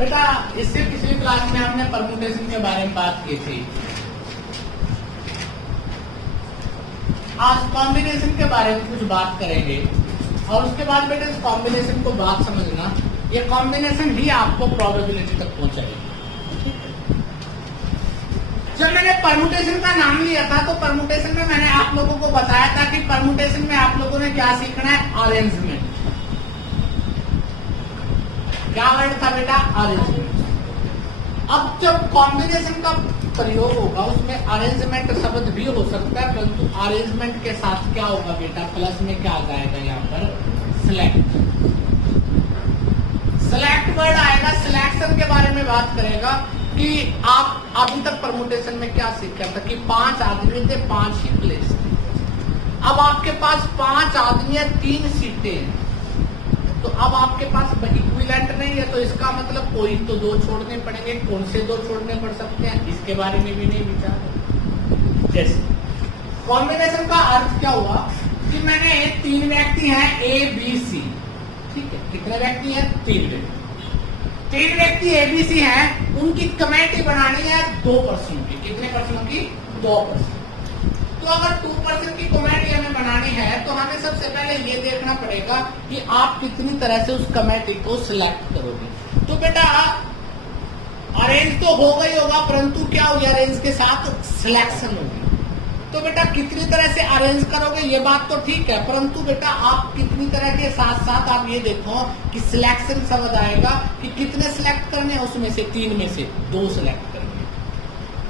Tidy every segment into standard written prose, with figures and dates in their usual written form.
बेटा इससे पिछली क्लास में हमने परम्यूटेशन के बारे में बात की थी। आज कॉम्बिनेशन के बारे में कुछ बात करेंगे और उसके बाद बेटा इस कॉम्बिनेशन को बात समझना, ये कॉम्बिनेशन ही आपको प्रोबेबिलिटी तक पहुंचाएगी। जब मैंने परम्यूटेशन का नाम लिया था तो परम्यूटेशन में मैंने आप लोगों को बताया था कि परम्यूटेशन में आप लोगों ने क्या सीखना है, अरेंजमेंट। क्या वर्ड था बेटा, अरेंजमेंट। अब जब कॉम्बिनेशन का प्रयोग होगा उसमें अरेंजमेंट शब्द भी हो सकता है, परंतु अरेंजमेंट के साथ क्या होगा बेटा, प्लस में क्या आ जाएगा यहाँ पर, सिलेक्ट। सिलेक्ट वर्ड आएगा। सिलेक्शन के बारे में बात करेगा कि आप अभी तक परम्यूटेशन में क्या सीखा था कि 5 आदमी थे, 5 ही प्लेस थे। अब आपके पास 5 आदमी है, 3 सीटें हैं, तो अब आपके पास इक्विवेलेंट नहीं है, तो इसका मतलब कोई तो 2 छोड़ने पड़ेंगे। कौन से 2 छोड़ने पड़ सकते हैं, इसके बारे में भी नहीं विचार। जैसे कॉम्बिनेशन का अर्थ क्या हुआ कि मैंने 3 व्यक्ति हैं ए बी सी, ठीक है। कितने व्यक्ति हैं, 3 व्यक्ति। 3 व्यक्ति ए बी सी हैं, उनकी कमेटी बनानी है 2 पर्सन की। कितने पर्सन की, 2 पर्सन। तो अगर 2 पर्सन की कमेटी हमें बनानी है तो हमें सबसे पहले ये देखना पड़ेगा कि आप कितनी तरह से उस कमेटी को सिलेक्ट करोगे। तो बेटा अरेंज तो होगा ही होगा, परंतु क्या होगा, अरेंज के साथ सिलेक्शन होगी। तो बेटा कितनी तरह से अरेंज करोगे ये बात तो ठीक है, परंतु बेटा आप कितनी तरह के साथ साथ आप ये देखो कि सिलेक्शन शब्द आएगा कि कितने सिलेक्ट करने हैं, उसमें से 3 में से 2 सिलेक्ट करने।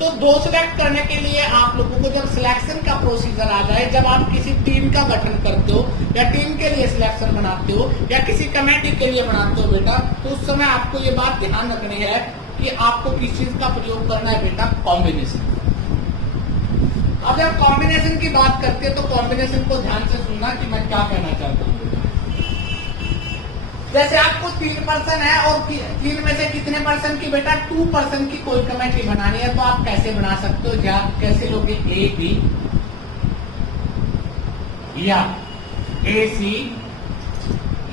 तो 2 सिलेक्ट करने के लिए आप लोगों को जब सिलेक्शन का प्रोसीजर आ जाए, जब आप किसी टीम का गठन करते हो या टीम के लिए सिलेक्शन बनाते हो या किसी कमेटी के लिए बनाते हो बेटा, तो उस समय आपको ये बात ध्यान रखनी है कि आपको किस चीज का प्रयोग करना है बेटा, कॉम्बिनेशन। अब जब कॉम्बिनेशन की बात करते हैं तो कॉम्बिनेशन को ध्यान से सुनना कि मैं क्या कहना चाहता हूँ। जैसे आपको 3 पर्सन है और 3 में से कितने पर्सन की बेटा, 2 पर्सन की कोई कमेटी बनानी है, तो आप कैसे बना सकते हो, या कैसे लोगे, ए बी या ए सी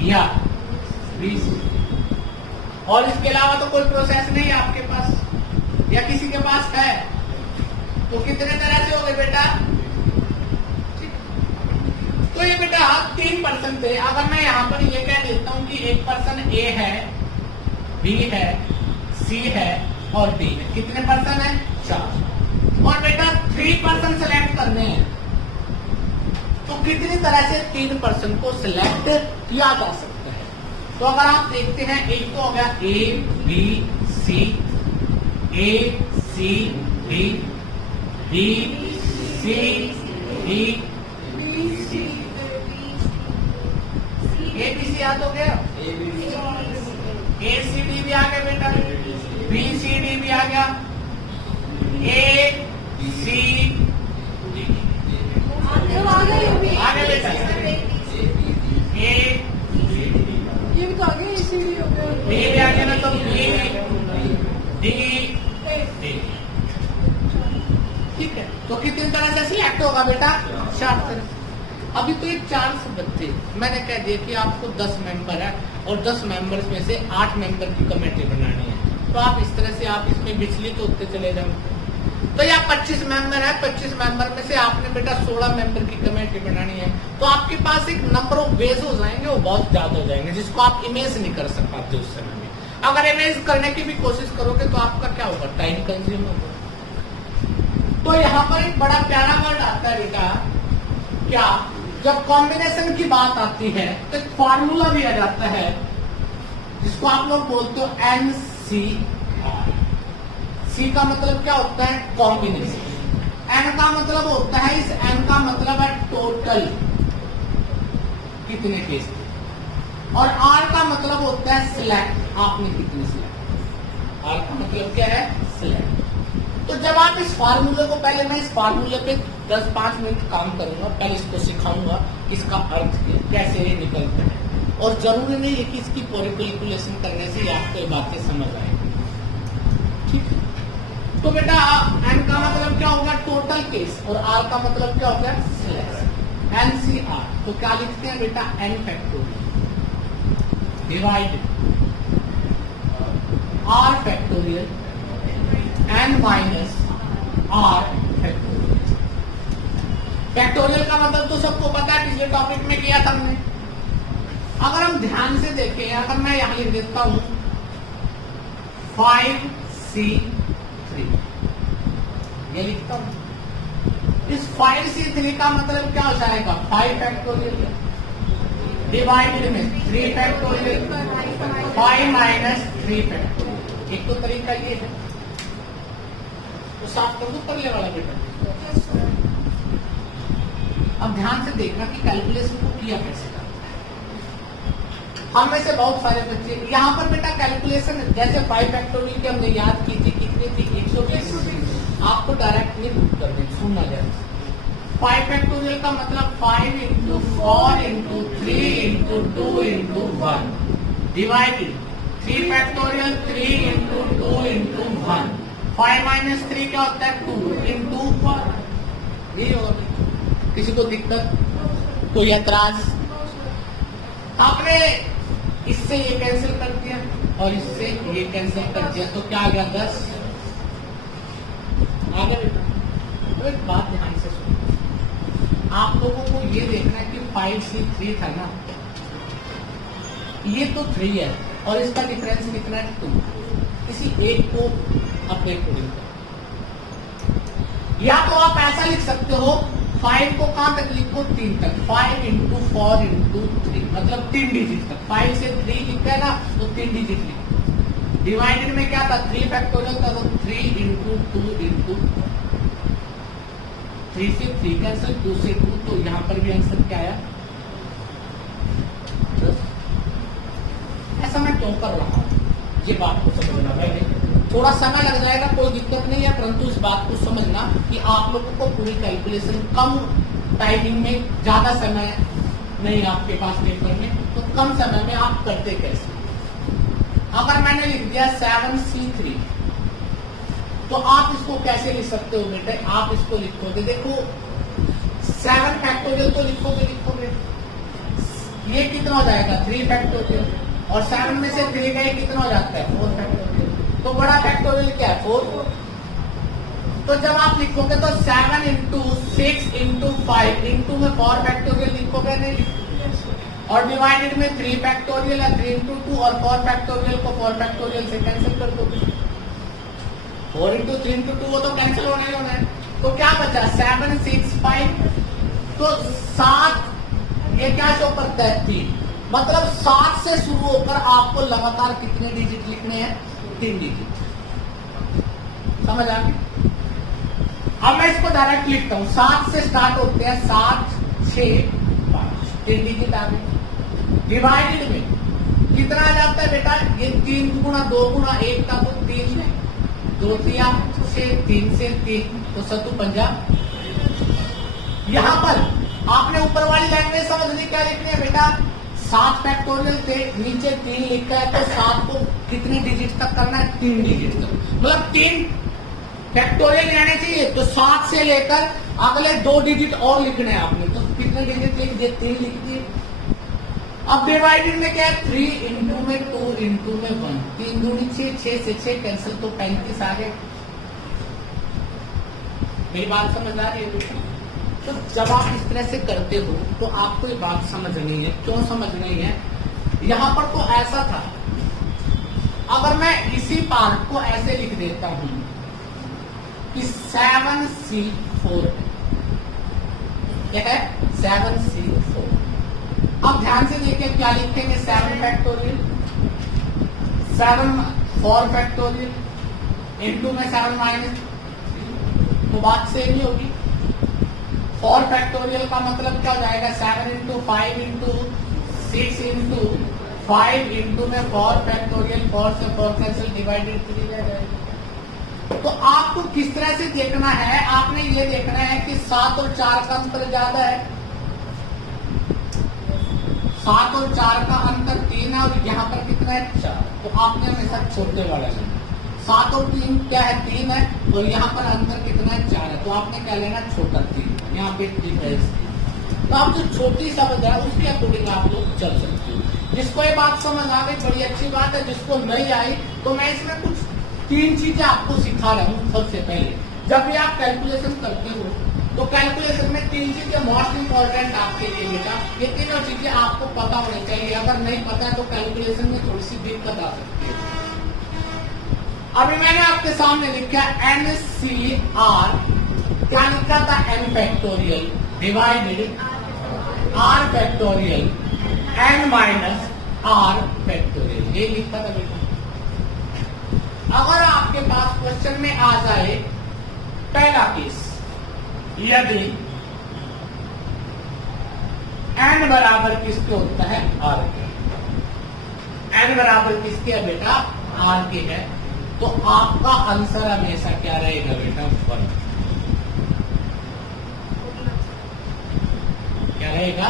या बी सी, और इसके अलावा तो कोई प्रोसेस नहीं है आपके पास या किसी के पास है, तो कितने तरह से हो गए बेटा। तो ये बेटा 3 पर्सन थे। अगर मैं यहाँ पर ये कह देता हूँ कि एक पर्सन ए है, बी है, सी है और डी है, कितने पर्सन है, 4। और बेटा 3 पर्सन सिलेक्ट करने हैं, तो कितनी तरह से 3 पर्सन को सिलेक्ट किया जा सकता है। तो अगर आप देखते हैं, एक तो हो गया A B C, A C D, B C D, A B C याद हो गया, ए सी डी भी आ गया बेटा, बी सी डी भी आ गया, ए सी डी आ गया बेटा, ए ये भी तो आगे इसीलिए हो गया, डी भी आ गया ना, तो बी डी डी, ठीक है। तो कितनी तरह से सिलेक्ट होगा बेटा, 4 तरह से। अभी तो एक 4 शब्द थे, मैंने कह दिया कि आपको 10 मेंबर है और 10 मेंबर्स में से 8 मेंबर की कमेटी बनानी है, तो आप इस तरह से आप इसमें विचलित होते चले जाओगे। तो या 25 मेंबर है, 25 मेंबर में से आपने बेटा 16 मेंबर की कमेटी बनानी है, तो आपके पास एक नंबर ऑफ वेज हो जाएंगे, वो बहुत ज्यादा हो जाएंगे, जिसको आप इमेज नहीं कर सकते पाते उस समय में। अगर इमेज करने की भी कोशिश करोगे तो आपका क्या होगा, टाइम कंज्यूम होगा। तो यहाँ पर एक बड़ा प्यारा वर्ड आता है बेटा, क्या, जब कॉम्बिनेशन की बात आती है तो एक फार्मूला दिया जाता है जिसको आप लोग बोलते हो NCR। C का मतलब क्या होता है, कॉम्बिनेशन। N का मतलब होता है, इस N का मतलब है टोटल, कितने केस, और R का मतलब होता है सिलेक्ट, आपने कितने सिलेक्ट। R का मतलब क्या है, सिलेक्ट। तो जब आप इस फार्मूले को, पहले मैं इस फार्मूले पे 10-5 मिनट काम करूंगा, पहले इसको सिखाऊंगा इसका अर्थ कैसे ये निकलता है, और जरूरी नहीं है कि इसकी पूरी कैलकुलेशन करने से आपको ये बातें समझ आएंगी, ठीक है। तो बेटा N का मतलब क्या होगा, टोटल केस, और R का मतलब क्या होगा, सिलेक्शन। NCR तो क्या लिखते हैं बेटा, N factorial divide r factorial n minus r factorial. Factorial का मतलब तो सबको पता है, पिछले टॉपिक में किया था हमने। अगर हम ध्यान से देखें, अगर मैं यहां लिख देता हूं 5c3, ये लिखता हूं, इस 5c3 का मतलब क्या हो जाएगा? 5 फैक्टोरियल डिवाइडेड में 3 फैक्टोरियल 5 माइनस 3 फैक्टोरियल। एक तो तरीका ये है, तो साफ कर दो पहले वाला बेटा। अब ध्यान से देखना कि कैलकुलेशन को किया कैसे करना है। हम में से बहुत सारे बच्चे यहाँ पर बेटा कैलकुलेशन जैसे 5 फैक्टोरियल की हमने याद की थी, कितनी थी? 120। आपको डायरेक्टली पुट कर दें, सुनना जरा। 5 फैक्टोरियल का मतलब 5 into 4 into 3 into 2 into 1 divided 3 factorial 3 into 2 into 1। 5 minus 3 क्या होता है? 2 इंटू 1। ये होगा। किसी को दिक्कत, कोई ऐतराज? आपने इससे ये कैंसिल कर दिया और इससे ये कैंसिल कर दिया, तो क्या आ गया? 10 आ गया बेटा। तो एक बात ध्यान से सुनो, आप लोगों को ये देखना है कि 5c3 था ना, ये तो 3 है और इसका डिफरेंस कितना है? 2। किसी एक को अपने अकॉर्डिंग कर, या तो आप ऐसा लिख सकते हो 5 को कहां तक लिखो? 3 तक। 5 इंटू 4 इंटू 3 मतलब 3 डिजिट तक। 5 से 3 लिखा है ना, तो 3 डिजिट लिखो। डिवाइडेड में क्या था? 3 फैक्टोरियल था, तो 3 इंटू 2 इंटू 3 से 3 कैंसिल, 2 से 2, तो यहां पर भी आंसर क्या आया? 10। ऐसा मैं क्यों कर रहा हूं, ये बात को समझना है। थोड़ा समय लग जाएगा, कोई दिक्कत नहीं है, परंतु इस बात को समझना कि आप लोगों को पूरी कैलकुलेशन कम टाइमिंग में, ज्यादा समय नहीं आपके पास पेपर में, तो कम समय में आप करते कैसे। अगर मैंने लिख दिया 7c3, तो आप इसको कैसे लिख सकते हो बेटे? आप इसको लिखोगे, देखो 7 फैक्टोरियल तो लिखोगे, ये कितना हो जाएगा? 3 फैक्टोरियल, और 7 में से 3 गए कितना हो जाता है? 4 फैक्टोरियल। तो बड़ा फैक्टोरियल क्या है? 4। तो जब आप लिखोगे तो 7 इंटू 6 इंटू 5 इंटू में 4 फैक्टोरियल लिखोगे नहीं, और डिवाइडेड में 3 फैक्टोरियल है, 3 इंटू 2, और 4 फैक्टोरियल को 4 फैक्टोरियल से कैंसिल कर दोगे। 4 इंटू 3 इंटू 2 वो तो कैंसिल होना ही होना है। तो क्या बचा? 7 6 5, तो 7 ये क्या शो करता है? 3। मतलब 7 से शुरू होकर आपको लगातार कितने डिजिट लिखने हैं? 3 डिजिट। समझ आ गई? अब मैं इसको डायरेक्ट लिखता हूं, 7 से स्टार्ट होते हैं, 7 6 5, 3 डिजिट आ गए। डिवाइडेड में कितना आ जाता है बेटा? ये 3 गुना 2 गुना 1 का तो 3 है, 2 3 6, 3 से 3, तो 7 50। यहां पर आपने ऊपर वाली लैंग्वेज समझ ली, क्या लिखनी है बेटा? 7 फैक्टोरियल थे, नीचे 3 लिखा है, तो 7 को कितने डिजिट तक करना है? 3 डिजिट तक। मतलब 3 फैक्टोरियल रहने चाहिए, तो 7 से लेकर अगले 2 डिजिट और लिखने हैं आपने, तो कितने डिजिट लिख दिए? 3 लिख दिए। अब डिवाइडेड में क्या है? 3 इंटू में 2 इंटू में 1, 3 दूनी 6, 6 से 6 कैंसिल, तो 35 आ गए। मेरी बात समझ आ रही है? तो जब आप इस तरह से करते हो तो आपको ये बात समझनी है। क्यों समझनी है? यहां पर तो ऐसा था, अगर मैं इसी पार्ट को ऐसे लिख देता हूं कि 7c4, क्या है? 7c4। अब ध्यान से देखिए क्या लिखेंगे? 7 फैक्टोरियल, 7 4 फैक्टोरियल इंटू में 7 माइनस, तो बात सेम ही होगी। 4 फैक्टोरियल का मतलब क्या हो जाएगा? 7 इंटू 5 इंटू 6 इंटू 5 इंटू में 4 फैक्टोरियल, 4 से 4 कैंसिल, डिवाइडेड 3 आ जाएगा। तो आपको किस तरह से देखना है? आपने ये देखना है कि 7 और 4 का अंतर ज्यादा है, 7 और 4 का अंतर 3 है, और यहाँ पर कितना है? 4। तो आपने हमेशा छोटे वाला लेना। 7 और 3 क्या है? 3 है, और यहाँ पर अंतर कितना है? 4 है, तो आपने क्या लेना? छोटा 3। यहाँ पे डिफरेंस। तो आप जो छोटी समझ है उसके अकॉर्डिंग आप लोग चल सकते हो। जिसको ये बात समझ आ गई बड़ी अच्छी बात है, जिसको नहीं आई तो मैं इसमें कुछ 3 चीजें आपको सिखा रहा हूँ। सबसे पहले जब भी आप कैलकुलेशन करते हो तो कैलकुलेशन में 3 चीजें मोस्ट इंपॉर्टेंट आपके लिए बेटा, ये तीनों चीजें आपको पता होनी चाहिए। अगर नहीं पता है तो कैलकुलेशन में थोड़ी सी दिक्कत आ सकती है। अभी मैंने आपके सामने लिखा NCR, क्या लिखा था? n factorial divided r factorial n minus r factorial, ये लिखा था बेटा। अगर आपके पास क्वेश्चन में आ जाए पहला केस, यदि n बराबर किसके होता है? r के। n बराबर किसके है बेटा? r के है। तो आपका आंसर हमेशा क्या रहेगा बेटा? 1। क्या रहेगा?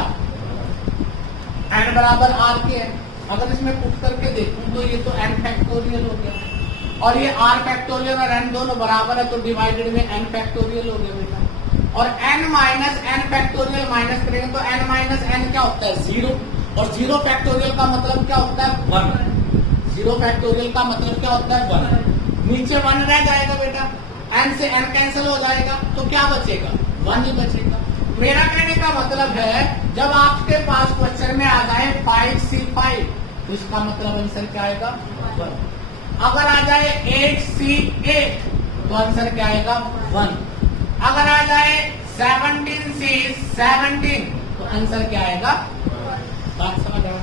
n बराबर r के है। अगर इसमें पुट करके देखूं तो ये तो n फैक्टोरियल हो गया, और ये r फैक्टोरियल और n दोनों बराबर है तो डिवाइडेड में n फैक्टोरियल हो गया बेटा। और n minus n factorial minus करेंगे तो n माइनस n क्या होता है? 0। और 0 फैक्टोरियल का मतलब क्या होता है? 1। 0 फैक्टोरियल का मतलब क्या होता है? 1। नीचे 1 रह जाएगा बेटा, n से n कैंसिल हो जाएगा तो क्या बचेगा? 1 ही बचेगा। मेरा कहने का मतलब है जब आपके पास क्वेश्चन में आ जाए 5C5 तो इसका मतलब आंसर क्या आएगा? 1। अगर आ जाए 8C8 तो आंसर क्या आएगा? 1। अगर आ जाए 17C17 तो आंसर क्या आएगा? बात समझ रहा है?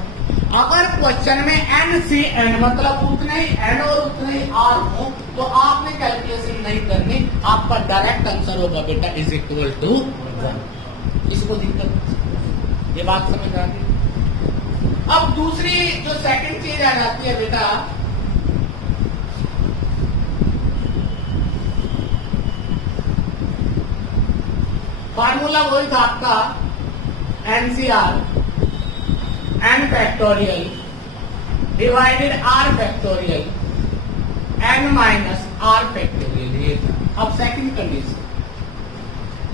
अगर क्वेश्चन में NCN मतलब उतने ही n और उतने ही r हो तो आपने कैलकुलेशन नहीं करनी, आपका डायरेक्ट आंसर होगा बेटा इज इक्वल टू 1। इसको दिक्कत, ये बात समझ आ गई? अब दूसरी जो सेकंड चीज आ जाती है बेटा, फार्मूला वही था आपका NCR n factorial divided r factorial n minus r factorial, ये था। अब सेकंड कंडीशन,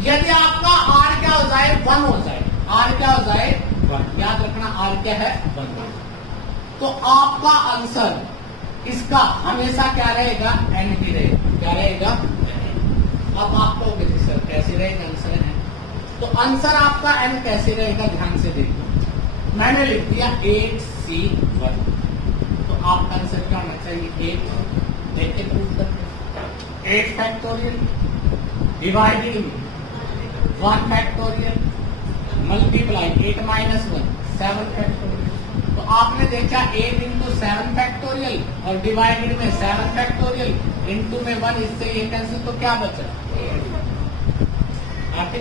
यदि आपका r क्या हो जाए? 1 हो जाए। r क्या हो जाए? 1। याद रखना r क्या है? 1। तो आपका आंसर इसका हमेशा क्या रहेगा? n ही रहेगा। क्या रहेगा? अब आप कहोगे सर कैसे रहेगा आंसर n? तो आंसर आपका n कैसे रहेगा? ध्यान से देखो, मैंने लिख दिया 8C1 तो आपका आंसर क्या होना चाहिए? 8। देखते प्रूफ करके 8 factorial divided 1 factorial multiply 8 minus 1 7 factorial. तो आपने देखा 8 इंटू 7 फैक्टोरियल और डिवाइडेड में 7 फैक्टोरियल इंटू में 1, इससे ये कैंसिल तो क्या बचा? 8।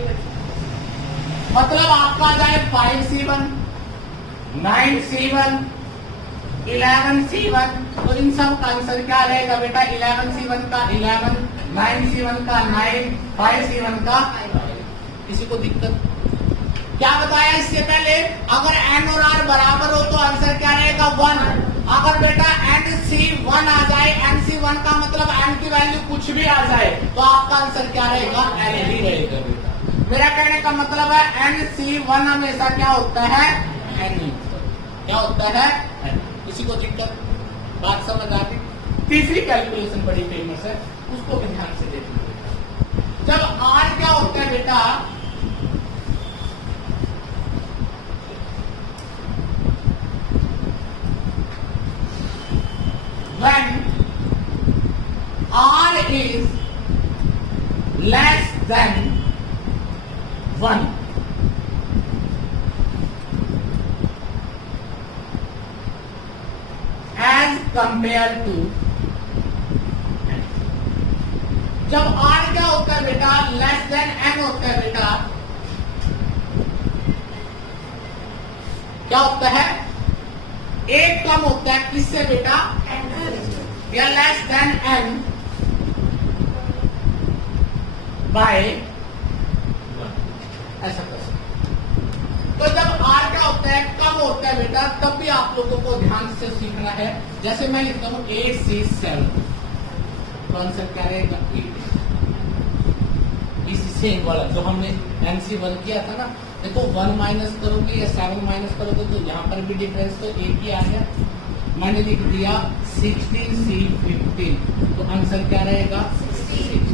मतलब आपका आ जाए 5C1 9C1 11C1, तो इन सब का आंसर क्या रहेगा बेटा? 11C1 का 11, 9C1 का 9, 5C1 का 5। किसी को दिक्कत? क्या बताया इससे पहले? अगर n और r बराबर हो तो आंसर क्या रहेगा? 1। अगर बेटा NC1 आ जाए, NC1 का मतलब n की वैल्यू कुछ भी आ जाए तो आपका आंसर क्या रहेगा? n ही रहेगा बेटा। मेरा कहने का मतलब है NC1 हमेशा क्या होता है? n। क्या होता है? n। किसी को दिक्कत? बात समझ आ गई? तीसरी कैलकुलेशन बड़ी फेमस है, उसको भी ध्यान से देखिए। जब r क्या होता है बेटा? When r is less than 1, as compared to n। जब r क्या होता है बेटा? लेस देन n होता है बेटा। क्या होता है? एक कम होता है किससे बेटा? या लेस देन n बाय 1, ऐसा कर सकते। तो जब r क्या होता है? कम होता है बेटा, तब भी आप लोगों को ध्यान से सीखना है। जैसे मैं लिखता हूं 8C7 तो आंसर क्या रहेगा? 8। इसी सेम वाला जो हमने NC1 किया था ना, देखो 1 माइनस करोगे या 7 माइनस करोगे तो यहाँ पर भी डिफरेंस तो एक ही आ गया। मैंने लिख दिया 16C15, तो आंसर क्या रहेगा 16।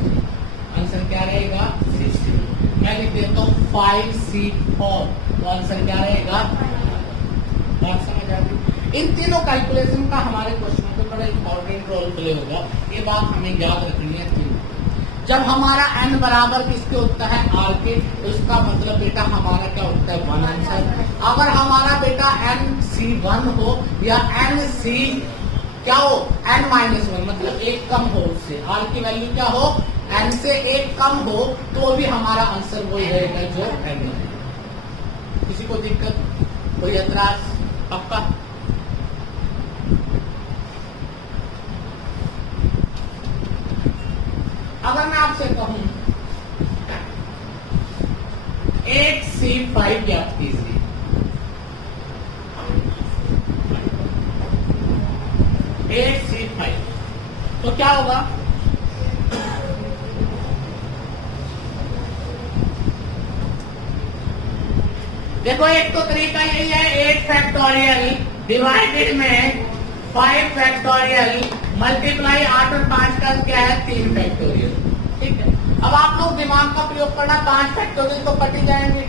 आंसर क्या रहेगा 16। मैं लिख देता हूँ 5C4, तो आंसर क्या रहेगा। बात समझ आ गई। इन तीनों कैलकुलेशन का हमारे क्वेश्चन पे बड़ा इंपॉर्टेंट रोल प्ले होगा, ये बात हमें याद रखनी है। जब हमारा n बराबर किसके होता है r के, तो इसका मतलब बेटा हमारा क्या होता है 1 आंसर। अगर हमारा बेटा nC1 हो या nC क्या हो n-1, मतलब एक कम हो उससे, r की वैल्यू क्या हो n से एक कम हो, तो भी हमारा आंसर वही रहेगा जो n है। किसी को दिक्कत, कोई एतराज? पक्का? अगर मैं आपसे कहूं 8C5 ज्ञात कीजिए, 8C5, तो क्या होगा? देखो एक तो तरीका यही है 8 फैक्टोरियल डिवाइडेड में 5 फैक्टोरियल मल्टीप्लाई 8 और 5 का क्या है 3 फैक्टोरियल। ठीक है, अब आप लोग दिमाग का प्रयोग करना, 5 फैक्टोरियल तो कट ही जाएंगे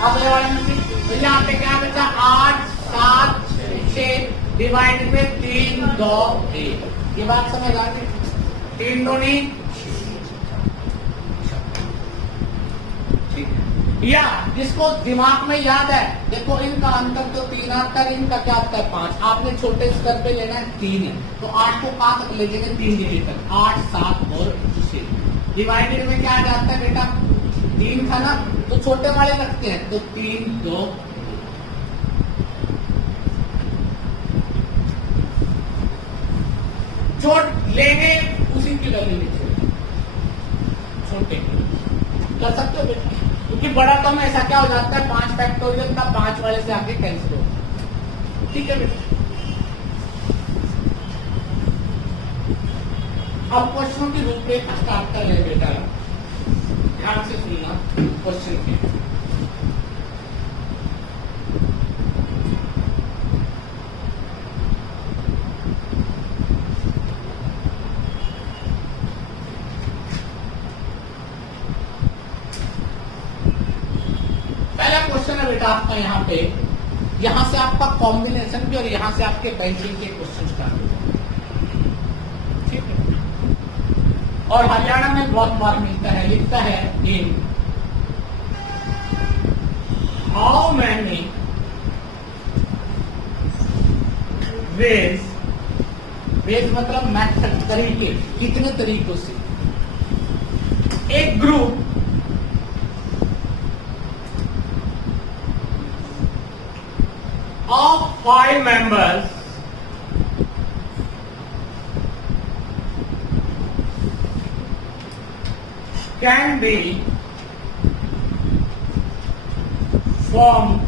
अगले वाले में। तो यहाँ पे क्या बचा 8 7 6 डिवाइड में 3 2 1। ये बात समझ आ गई? 3 दूनी, या जिसको दिमाग में याद है, देखो इनका अंतर तो 3 आता है, इनका क्या आता है 5। आपने छोटे स्तर पे लेना है 3 है, तो 8 को कहां तक ले जाएंगे 3 डिजिट तक, 8 7 और 6। डिवाइडेड में क्या आ जाता है बेटा 3 था ना, तो छोटे वाले रखते हैं, तो 3 2 छोट लेंगे उसी की वैल्यू लिखिए, छोटे कर सकते हो बेटा, क्योंकि बड़ा तो में ऐसा क्या हो जाता है 5 फैक्टोरियल का 5 वाले से आगे कैंसिल हो। ठीक है बेटा, अब क्वेश्चनों की रूपरेखा स्टार्ट कर ले बेटा, ध्यान से सुनना क्वेश्चन के। बेटा आपका यहाँ पे, यहाँ से आपका कॉम्बिनेशन भी और यहाँ से आपके बैंकिंग के क्वेश्चन स्टार्ट हो। ठीक है, और हरियाणा में बहुत बार मिलता है, लिखता है in how many ways, ways मतलब मेथड, तरीके, कितने तरीकों से एक group of 5 members can be formed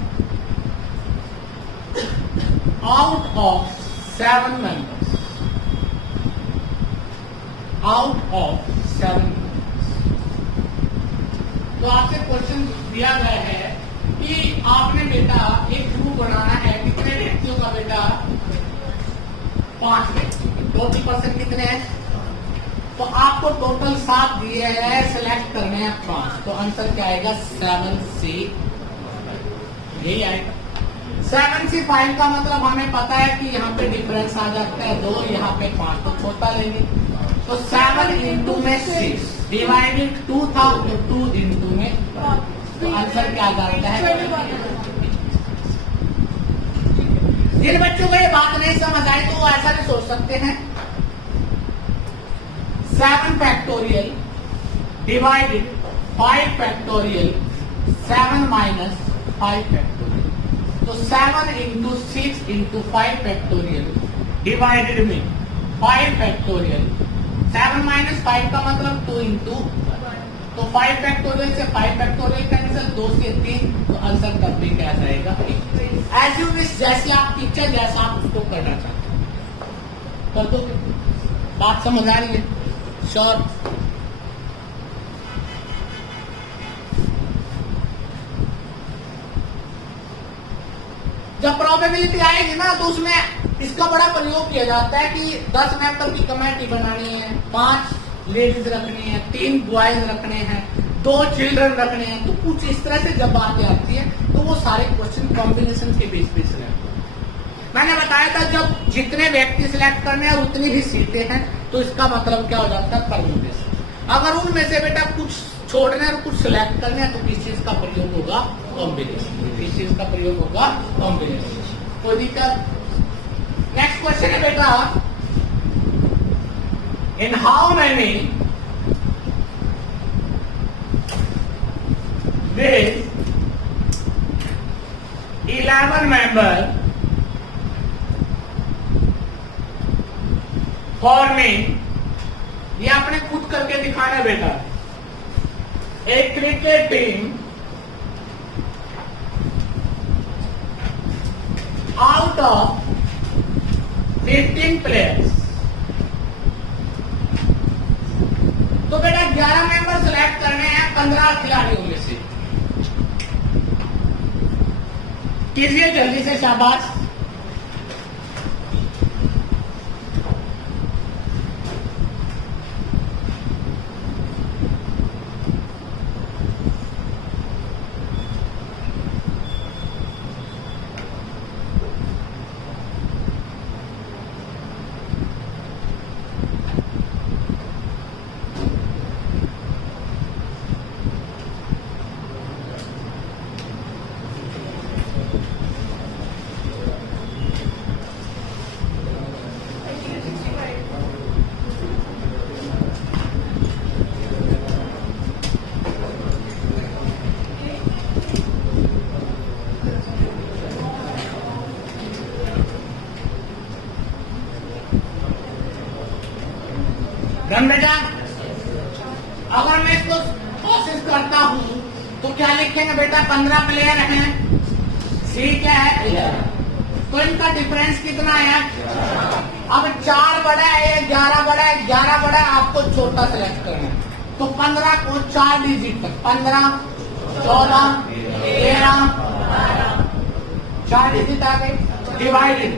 out of 7 members, out of 7 members। तो आपसे क्वेश्चन दिया गया है कि आपने बेटा एक ग्रुप बनाना है, कितने व्यक्तियों का बेटा 5 व्यक्ति, टोटल पर्सन कितने हैं, तो आपको टोटल 7 दिए हैं, सिलेक्ट करने हैं 5, तो आंसर क्या आएगा 7C, यही आएगा। 7C5 का मतलब हमें पता है कि यहाँ पे डिफरेंस आ जाता है 2, यहाँ पे 5, तो छोटा लेंगे, तो 7 इंटू में 6 डिवाइडेड 2 था, तो 2 इंटू में, तो आंसर क्या आ जाता है। जिन बच्चों को ये बात नहीं समझ आई तो वो ऐसा भी सोच सकते हैं 7 factorial divided 5 factorial 7 minus 5 factorial, तो 7 इंटू 6 इंटू 5 फैक्टोरियल डिवाइडेड में 5 फैक्टोरियल, 7 माइनस 5 का मतलब 2 इंटू, तो 5 फैक्टोरियल से 5 फैक्टोरियल कैंसिल, 2 से 3, तो आंसर तब भी क्या जाएगा 1। ऐसे जैसे आप टीचर जैसा आप उसको करना चाहते हैं कर दो। बात समझ आ रही है? श्योर। जब प्रोबेबिलिटी आएगी ना तो उसमें इसका बड़ा प्रयोग किया जाता है कि 10 मेंबर की कमेटी बनानी है, 5 लेडीज रखनी है, 3 बॉयज रखने हैं, 2 चिल्ड्रन रखने हैं। तो कुछ इस तरह से जब बातें आती है तो वो सारे क्वेश्चन कॉम्बिनेशन के बेस पे सिलेक्ट होते हैं। मैंने बताया था जब जितने व्यक्ति सिलेक्ट करने हैं उतनी ही सीटें हैं तो इसका मतलब क्या हो जाता है, परम्यूटेशन। अगर उनमें से बेटा कुछ छोड़ने और कुछ सिलेक्ट करने हैं तो किस चीज का प्रयोग होगा, कॉम्बिनेशन। किस चीज का प्रयोग होगा, कॉम्बिनेशन। कोई दिक्कत? नेक्स्ट क्वेश्चन है बेटा, इन how many with 11 member forming, ये आपने खुद करके दिखाना है बेटा, एक cricket team out of 15 players. तो बेटा 11 मेंबर सिलेक्ट करने हैं 15 खिलाड़ियों में से। कीजिए जल्दी से, शाबाश। रन बेटा, अगर मैं इसको कोशिश करता हूं तो क्या लिखेंगे बेटा, 15 प्लेयर हैं, सी क्या है, तो इनका डिफरेंस कितना है। अब 4 बड़ा है, 11 बड़ा है, 11 बड़ा है, आपको छोटा सिलेक्ट करना है। तो 15 को 4 डिजिट तक, 15, 14, 13, 4 डिजिट आ गए, डिवाइडेड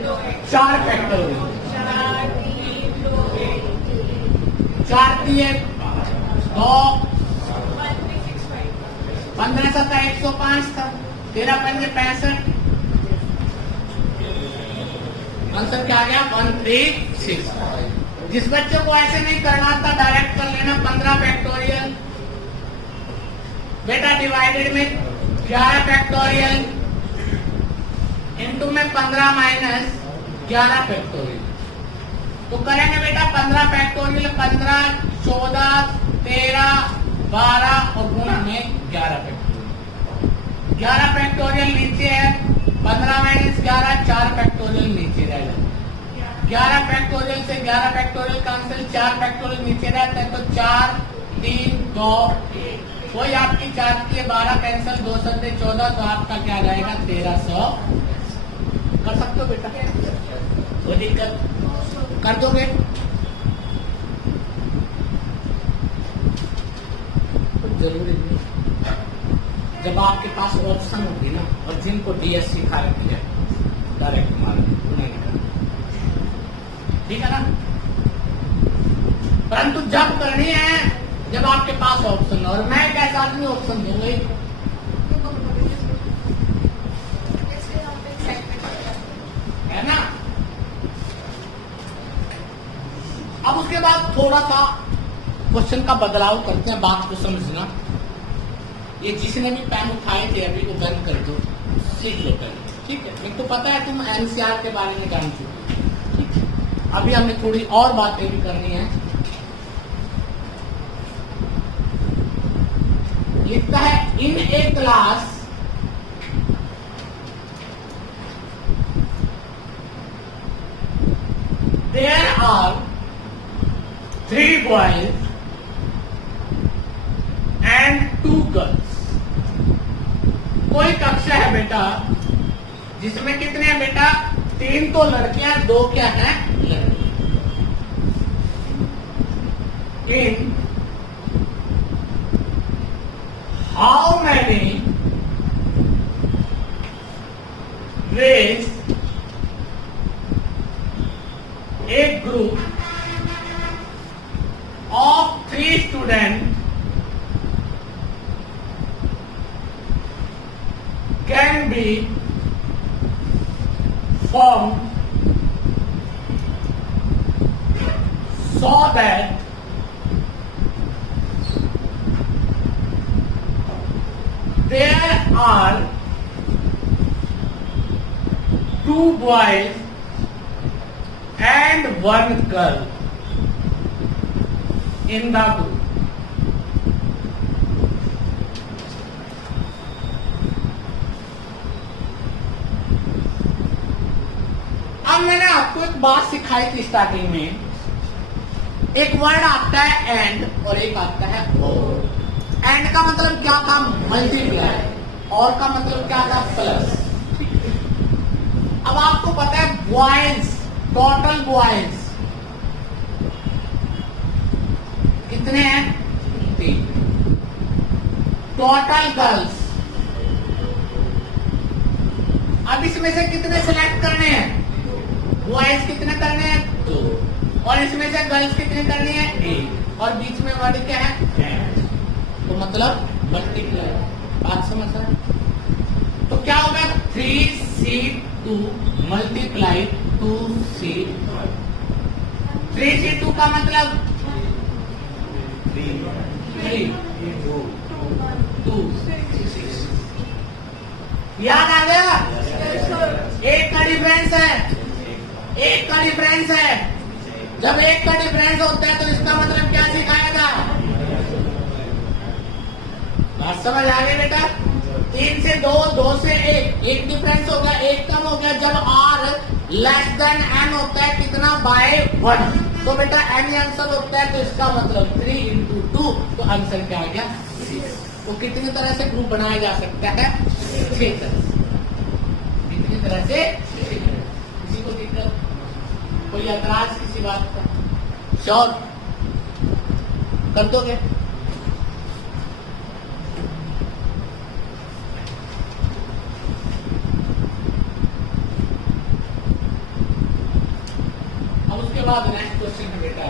4 फैक्टर हुए, 4 दिए 2, 15 7 105 था, 13 5 65। आंसर क्या आ गया, 136। जिस बच्चे को ऐसे नहीं करना था डायरेक्ट कर लेना 15 फैक्टोरियल बेटा, डिवाइडेड में 11 फैक्टोरियल इनटू में 15 माइनस 11 फैक्टोरियल। तो करेंगे बेटा 15 फैक्टोरियल, 15, 14, 13, 12 और गुणा में 11 फैक्टोरियल। 11 फैक्टोरियल नीचे है, 15 माइनस 11, 4 फैक्टोरियल नीचे रह जाता है। 11 फैक्टोरियल से 11 फैक्टोरियल कैंसिल, 4 फैक्टोरियल नीचे रहता है, तो 4, 3, 2, 1। वही आपकी 4 की 12 कैंसिल, 2 7 14, तो आपका क्या आ जाएगा, 1300। कर सकते हो बेटा, कोई दिक्कत, कर दोगे। जरूरी नहीं, जब आपके पास ऑप्शन होगी ना, और जिनको डीएस सिखा रखी है डायरेक्ट मार्क उन्हें नहीं करना, ठीक है ना। परंतु जब करनी है जब आपके पास ऑप्शन, और मैं एक ऐसा आदमी ऑप्शन दूंगा ही, है ना। अब उसके बाद थोड़ा सा क्वेश्चन का बदलाव करते हैं, बात को समझना। ये जिसने भी पेन उठाए थे अभी वो बंद कर दो, सीख लो पहले, ठीक है। मेरे को पता है तुम एनसीआर के बारे में जान चुके, ठीक है। अभी हमें थोड़ी और बातें भी करनी है। लिखता है, in a class there are 3 boys and 2 girls। कोई कक्षा है बेटा जिसमें कितने हैं बेटा, 3 तो लड़कियां, 2 क्या है, लड़के। इन how many raise a group of 3 students can be formed so that there are 2 boys and 1 girl in the group. अब मैंने आपको एक बात सिखाई थी स्टार्टिंग में, एक वर्ड आता है एंड और एक आता है और। एंड का मतलब क्या था? मल्टीप्लाई। और का मतलब क्या था? प्लस। अब आपको पता है बॉयज, टोटल बॉयज कितने हैं? 3। टोटल गर्ल्स, अब इसमें से कितने सिलेक्ट करने हैं? बॉयज कितने करने हैं? 2। और इसमें से गर्ल्स कितने करनी है? 1। और बीच में वर्ड क्या है? एंड। तो मतलब मल्टीप्लाई। बात समझ रहे हैं? तो क्या होगा? 3C2 multiply 2C2। 3C2 का मतलब 3 2 6। याद आ गया? एक का डिफरेंस है, एक का डिफरेंस है। जब एक का डिफरेंस होता है तो इसका मतलब क्या सिखाएगा? बात समझ आ गई बेटा? 3 से 2, 2 से 1, एक डिफरेंस हो गया, एक कम हो गया। जब R लेस देन n होता है कितना? बाय 1। तो बेटा n आंसर होता है, तो इसका मतलब 3 into 2, तो आंसर क्या आ गया? 6। तो कितनी तरह से ग्रुप बनाया जा सकता है? 6 तरह से। कितनी तरह से? 6 तरह। किसी को दिक्कत, कोई एतराज किसी बात का? श्योर कर दोगे? अब उसके बाद नेक्स्ट क्वेश्चन है बेटा,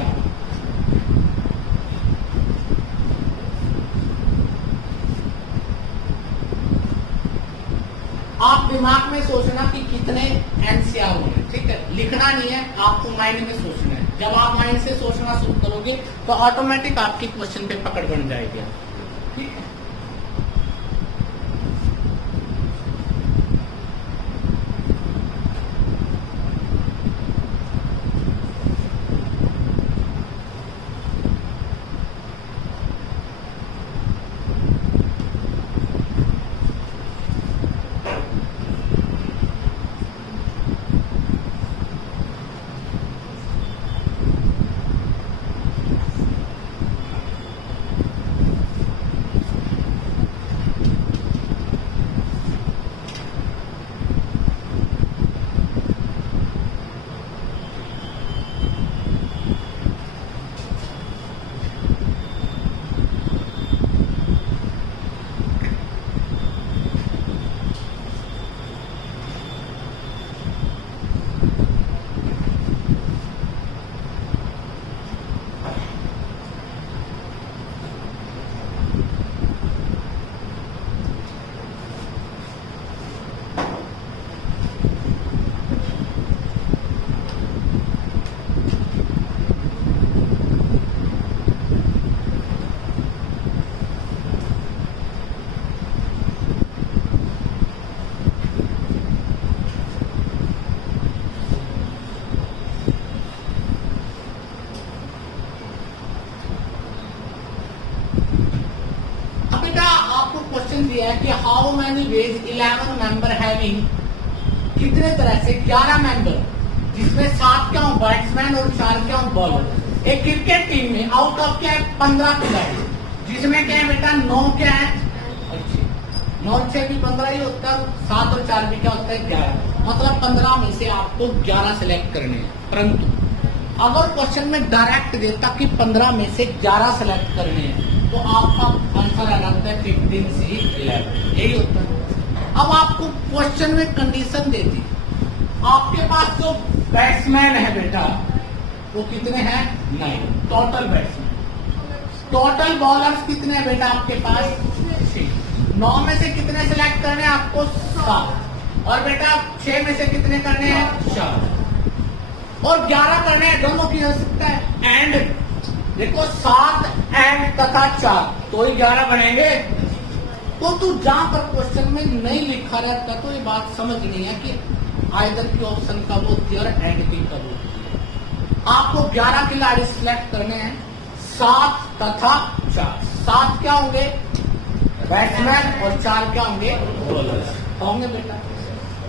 आप दिमाग में सोचना कि कितने एनसीआर होंगे, ठीक है? लिखना नहीं है, आपको माइंड में सोचना है। जब आप माइंड से सोचना शुरू करोगे तो ऑटोमेटिक आपकी क्वेश्चन पे पकड़ बन जाएगी, ठीक है? दिया है कि how many veg 11 member having, कितने तरह से 11 मेंबर, जिसमें 7 क्या हो बैट्समैन और 4 क्या हो बॉलर। एक क्रिकेट टीम में आउट ऑफ क्या है 15 खिलाड़ी, जिसमें क्या है बेटा 9 क्या है 9 6 भी 15 ही होता है, 7 और 4 भी क्या होता है 11, मतलब 15 में से आपको 11 सिलेक्ट करने हैं। परंतु अगर क्वेश्चन में डायरेक्ट देता कि 15 में से 11 सिलेक्ट करने हैं तो आपका आंसर आ जाता है 15 से 11, यही होता है। अब आपको क्वेश्चन में कंडीशन दे दी, आपके पास जो बैट्समैन है बेटा वो कितने हैं? 9 टोटल बैट्समैन। टोटल बॉलर्स कितने हैं बेटा आपके पास? 6। 9 में से कितने सिलेक्ट करने हैं आपको? 7। और बेटा 6 में से कितने करने हैं? 4। और 11 करने हैं, दोनों की हो सकता है। एंड देखो 7 एंड तथा 4 तो ही 11 बनेंगे। तो तू जहां पर क्वेश्चन में नहीं लिखा रहता तो ये बात समझ नहीं है कि आइदर की ऑप्शन कब होती है और एंड की कब होती है। आपको 11 खिलाड़ी सिलेक्ट करने हैं, 7 तथा 4। 7 क्या होंगे? बैट्समैन और 4 क्या होंगे? बॉलर्स होंगे बेटा।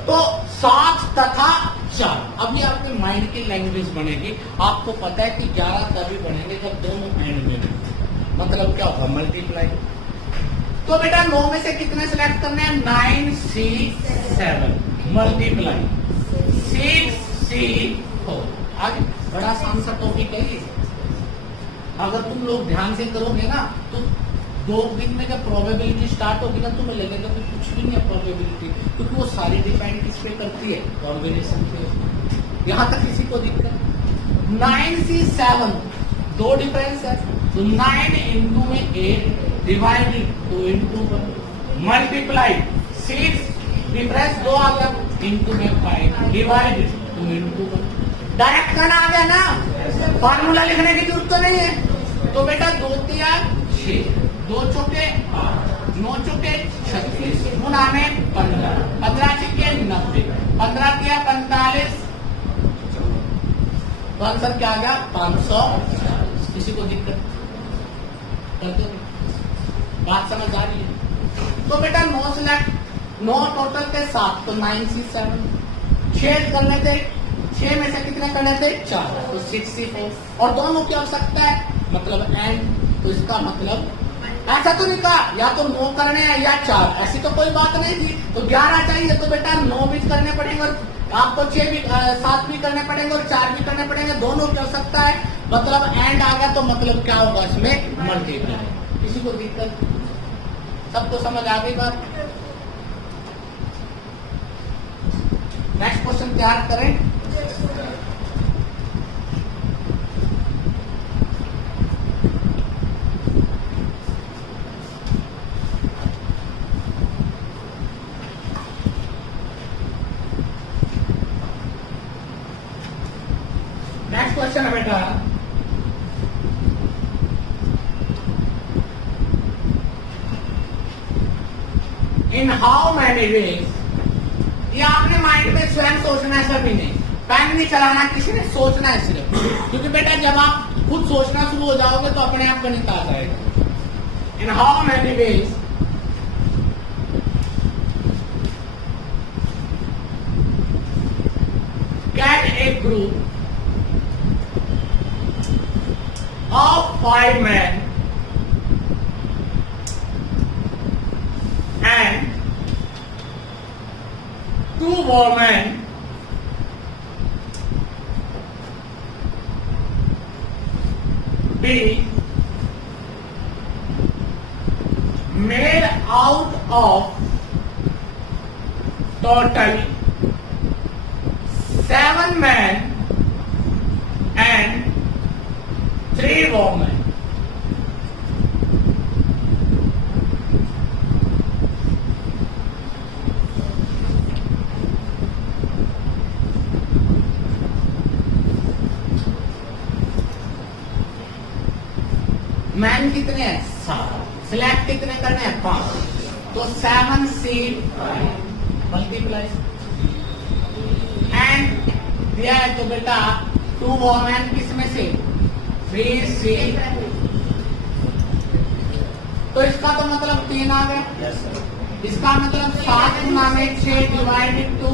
तो 7 तथा 4। अभी आपके माइंड की लैंग्वेज बनेगी। आपको पता है कि 11 तभी बनेंगे जब दोनों एंड में होंगे। मतलब क्या होगा? मल्टीप्लाई। तो बेटा 9 में से कितने सिलेक्ट करने हैं? 9 C 7 मल्टीप्लाई 6 C 4। आगे बड़ा आसान सा टॉपिक है ये। अगर तुम लोग ध्यान से करोगे ना तो 2 दिन में जब प्रोबेबिलिटी स्टार्ट होगी ना तुम्हें लगेगा कि कुछ भी नहीं है प्रोबेबिलिटी, क्योंकि वो सारी डिपेंड किस पे करती है? कॉम्बिनेशन पे। यहां तक किसी को दिक्कत? 9 C 7 2 डिफरेंस है, तो 9 इंटू में 8 डिवाइडेड 2 इंटू 1 मल्टीप्लाई 6 डिफरेंस 2 आ गया इंटू में 5 डिवाइडेड 2 इंटू 1। डायरेक्ट करना आ गया ना, फॉर्मूला लिखने की जरूरत तो नहीं है। तो बेटा 2 तिया 6, 2 चौके 8, 9 चौके 36, 9 में 15, 15 छिके 90, 15 तिया 45। तो आंसर क्या आ गया? 540। किसी को दिक्कत? करते बात समझ आ रही है? तो बेटा 9 सिलेक्ट, 9 टोटल के 7 तो 9 C 7। 6 करने थे, 6 में से कितने करने थे? 4 तो 6 C 4। और दोनों की आवश्यकता है, मतलब एंड। तो इसका मतलब ऐसा तो नहीं कहा या तो 9 करने हैं या 4, ऐसी तो कोई बात नहीं थी। तो 11 चाहिए तो बेटा 9 भी करने पड़ेंगे और आपको 6 भी 7 भी करने पड़ेंगे और 4 भी करने पड़ेंगे। दोनों की आवश्यकता है, मतलब एंड आ गया तो मतलब क्या होगा? इसमें मल्टीप्लाई। किसी को दिक्कत? सबको समझ आ गई बात? नेक्स्ट क्वेश्चन तैयार करें। नेक्स्ट क्वेश्चन है बेटा, इन हाउ मैनी वेज। ये आपने माइंड में स्वयं सोचना है, सभी ने पेन नहीं चलाना, किसी ने सोचना है सिर्फ। क्योंकि बेटा जब आप खुद सोचना शुरू हो जाओगे तो अपने आप गणित आ जाएगा। इन how many veg can a group of 5 men and 2 women be made out of total 7 men and 3 women? Man कितने हैं? 7। सिलेक्ट कितने करने हैं? 5। तो 7 C मल्टीप्लाई एंड दिया है तो बेटा 2 वोमेन किसमें से? 3 C। तो इसका तो मतलब 3 आ गया। इसका मतलब 7 गुना में 6 डिवाइडेड 2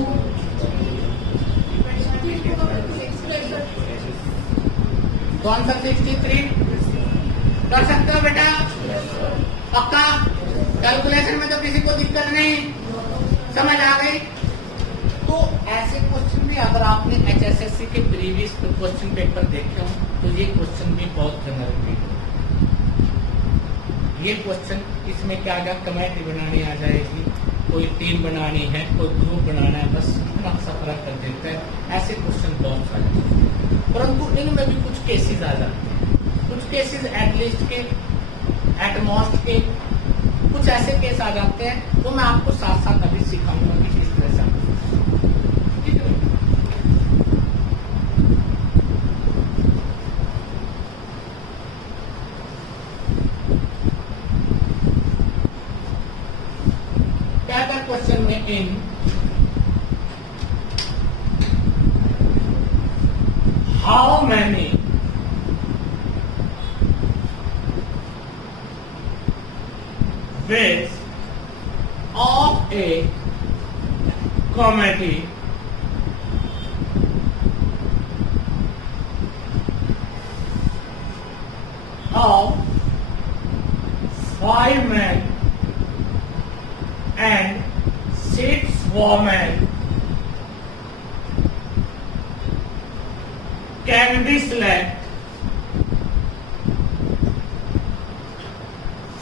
तो आंसर 63। कर सकते हो बेटा? पक्का? कैलकुलेशन में तो किसी को दिक्कत नहीं? समझ आ गई? तो ऐसे क्वेश्चन भी अगर आपने HSSC के प्रीवियस क्वेश्चन पेपर देखे हो तो ये क्वेश्चन भी बहुत जनरल है। ये क्वेश्चन इसमें क्या आ गया? कमेटी बनानी आ जाएगी, कोई टीम बनानी है, कोई ग्रुप बनाना है, बस इतना सा फर्क कर देते हैं। ऐसे क्वेश्चन बहुत सारे हैं, परंतु इनमें भी कुछ केसेस आ जाते हैं। कुछ केसेस एटलीस्ट के, एटमोस्ट के, कुछ ऐसे केस आ जाते हैं, वो मैं आपको साथ साथ अभी सिखाऊंगा कि किस तरह से आपको, ठीक है। क्या क्वेश्चन में इन how many ways of a committee of 5 men and 6 women can be selected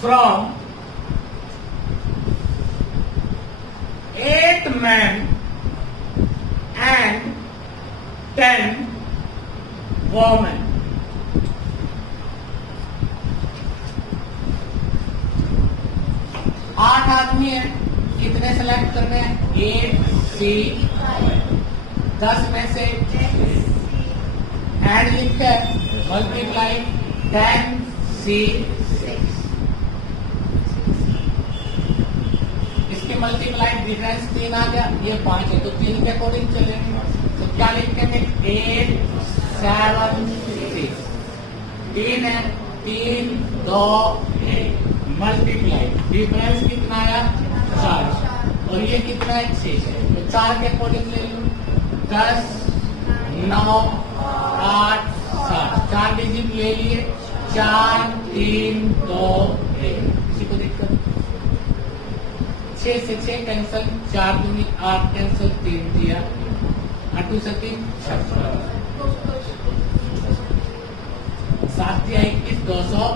from 8 men and 10 women. आठ आदमी है, कितने सेलेक्ट करने हैं? 8 सी, 10 में से एंड लिखा है, मल्टीप्लाई 10 सी, इसके मल्टीप्लाई डिफरेंस 3 आ गया, ये 5 है तो 3 के अकॉर्डिंग चलेंगे। तो क्या लिखेंगे? 8 7 6, 3 है, 3 2 1 मल्टीप्लाई डिफरेंस कितना आया? 4 और ये कितना है? 6। तो 4 के अकॉर्डिंग ले लो, 10 9 8 7, 4 डिजिट ले लिए, 4 3 2 1। किसी को दिक्कत? 6 से 6 कैंसिल, 4 दूनी 8 कैंसिल, 3 दिया, 8 2 से 3 6, 7 दिया 21, 200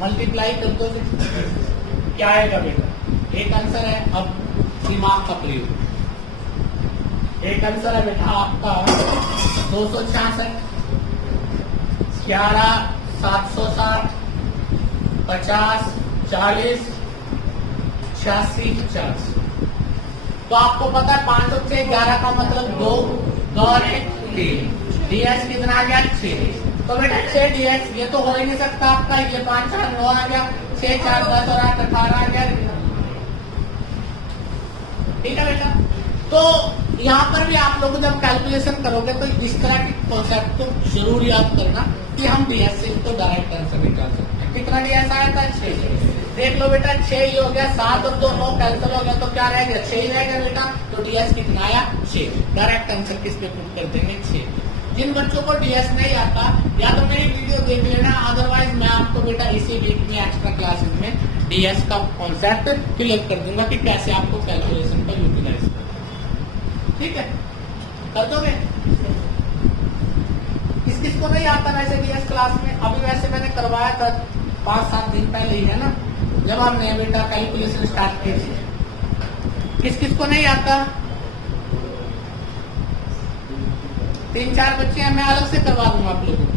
मल्टीप्लाई कर दो, क्या आएगा बेटा? एक आंसर है। अब दिमाग का प्रयोग, एक आंसर है बेटा आपका 266, 11 760, 50 40 86 50। तो आपको पता है 5 और 6 11 का मतलब 2 2 और 1 3। डीएस कितना आ गया? 6। तो बेटा 6 डीएक्स, ये तो हो ही नहीं सकता आपका, ये 5 4 9 आ गया, 6 4 10 और 8 18 आ गया, ठीक है बेटा। तो यहाँ पर भी आप लोग जब कैलकुलेशन करोगे तो इस तरह के कॉन्सेप्ट को जरूर याद करना कि हम डीएस से तो डायरेक्ट आंसर निकाल सकते हैं। कितना डीएस आया था? 6। देख लो बेटा, 6 ही हो गया, 7 और 2 9 कैंसिल हो गया, तो क्या रह गया? 6 ही रह गया बेटा। तो डीएस कितना आया? 6। डायरेक्ट आंसर किस पे पुट कर देंगे? 6। जिन बच्चों को डीएस नहीं आता, या तो मेरी वीडियो देख लेना, अदरवाइज मैं आपको बेटा इसी वीक में एक्स्ट्रा क्लासेस में डीएस का कॉन्सेप्ट क्लियर कर दूंगा कि कैसे आपको कैलकुलेशन का यूटिलाइज करना, ठीक है? कर दोगे? किसको नहीं आता वैसे डीएस क्लास में? अभी वैसे मैंने करवाया था 5-7 दिन पहले ही, है ना, जब हमने बेटा कैलकुलेशन स्टार्ट की थी। किसको नहीं आता? 3-4 बच्चे हैं, मैं अलग से करवा दूंगा आप लोगों को।